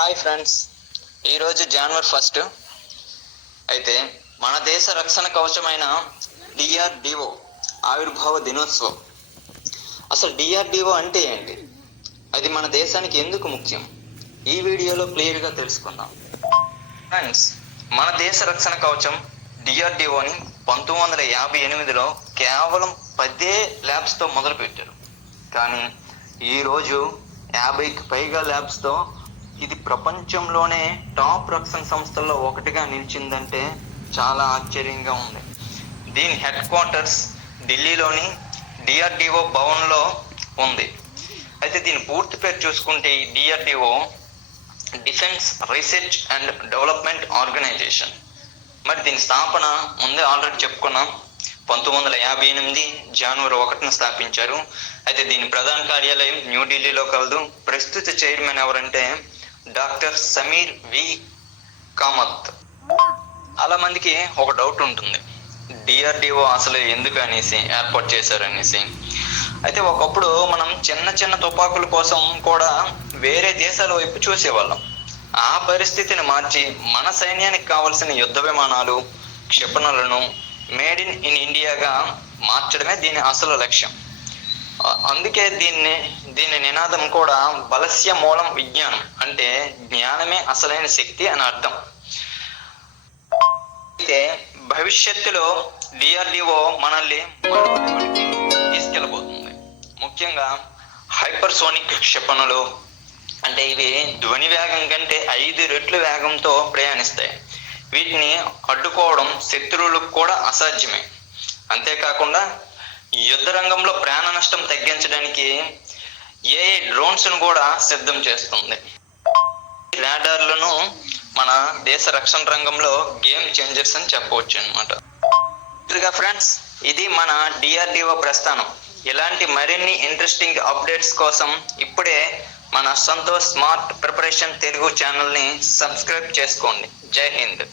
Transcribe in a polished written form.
Hi friends, ఈరోజు జనవరి 1 అయితే మన దేశ రక్షణ కవచమైన డిఆర్డిఓ ఆవిర్భావ దినోత్సవం. అసలు డిఆర్డిఓ అంటే ఏంటి, అది మన దేశానికి ఎందుకు ముఖ్యం, ఈ వీడియోలో క్లియర్గా తెలుసుకుందాం. ఫ్రెండ్స్, మన దేశ రక్షణ కవచం డిఆర్డిఓని 1958లో కేవలం 10 ల్యాబ్స్తో మొదలుపెట్టారు. కానీ ఈరోజు 50కి పైగా ల్యాబ్స్తో ఇది ప్రపంచంలోనే టాప్ రక్షణ సంస్థల్లో ఒకటిగా నిలిచిందంటే చాలా ఆశ్చర్యంగా ఉంది. దీని హెడ్ క్వార్టర్స్ ఢిల్లీలోని డిఆర్డిఓ భవన్లో ఉంది. అయితే దీని పూర్తి పేరు చూసుకుంటే DRDO Defence Research and Development Organisation. మరి దీని స్థాపన ముందే ఆల్రెడీ చెప్పుకున్నాం, 1958 జనవరి 1 స్థాపించారు. అయితే దీని ప్రధాన కార్యాలయం న్యూఢిల్లీలో కలదు. ప్రస్తుత చైర్మన్ ఎవరంటే డాక్టర్ సమీర్ వి కామత్. చాలా మందికి ఒక డౌట్ ఉంటుంది, డిఆర్డిఓ అసలు ఎందుకు అనేసి ఏర్పాటు చేశారనేసి. అయితే ఒకప్పుడు మనం చిన్న చిన్న తుపాకుల కోసం కూడా వేరే దేశాల వైపు చూసేవాళ్ళం. ఆ పరిస్థితిని మార్చి మన సైన్యానికి కావలసిన యుద్ధ విమానాలు, క్షిపణులను మేడ్ ఇన్ ఇండియాగా మార్చడమే దీని అసలు లక్ష్యం. అందుకే దీని నినాదం కూడా బలస్య మూలం విజ్ఞానం, అంటే జ్ఞానమే అసలైన శక్తి అని అర్థం. అయితే భవిష్యత్తులో డిఆర్డిఓ మనల్ని తీసుకెళ్ళబోతుంది. ముఖ్యంగా హైపర్సోనిక్ క్షిపణులు, అంటే ఇవి ధ్వని వేగం కంటే 5 రెట్లు వేగంతో ప్రయాణిస్తాయి. వీటిని అడ్డుకోవడం శత్రువులకు కూడా అసాధ్యమే. అంతేకాకుండా యుద్ధ రంగంలో ప్రాణ నష్టం తగ్గించడానికి ఏఐ డ్రోన్స్ను కూడా సిద్ధం చేస్తుంది. రాడార్లను మన దేశ రక్షణ రంగంలో గేమ్ చేంజర్స్ అని చెప్పవచ్చు అనమాట. ఫ్రెండ్స్, ఇది మన డిఆర్డిఓ ప్రస్థానం. ఇలాంటి మరిన్ని ఇంట్రెస్టింగ్ అప్డేట్స్ కోసం ఇప్పుడే మన సంతోష్ స్మార్ట్ ప్రిపరేషన్ తెలుగు ఛానల్ని సబ్స్క్రైబ్ చేసుకోండి. జై హింద్.